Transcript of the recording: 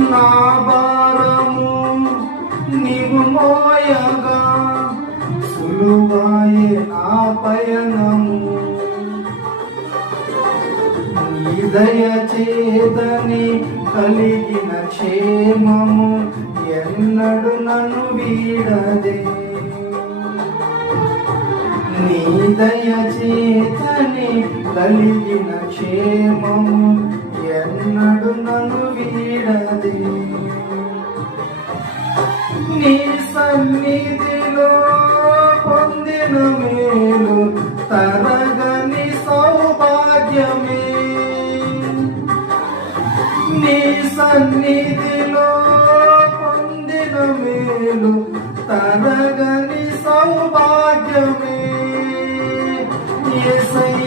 నా భారము నీవు మోయగా సులువాయే నా పయనము. నీ దయ చేతని కలిగిన క్షేమము ఎన్నడు నన్ను వీడదే. నీ దయ చేతని కలిగిన క్షేమము ఎన్నడు నన్ను వీడదే. నీ సన్నిధిలో పొందిన మేలు తరగని సౌభాగ్యమే. నీ సన్నిధిలో పొందిన మేలు తరగని సౌభాగ్యమే. యేసయ్యా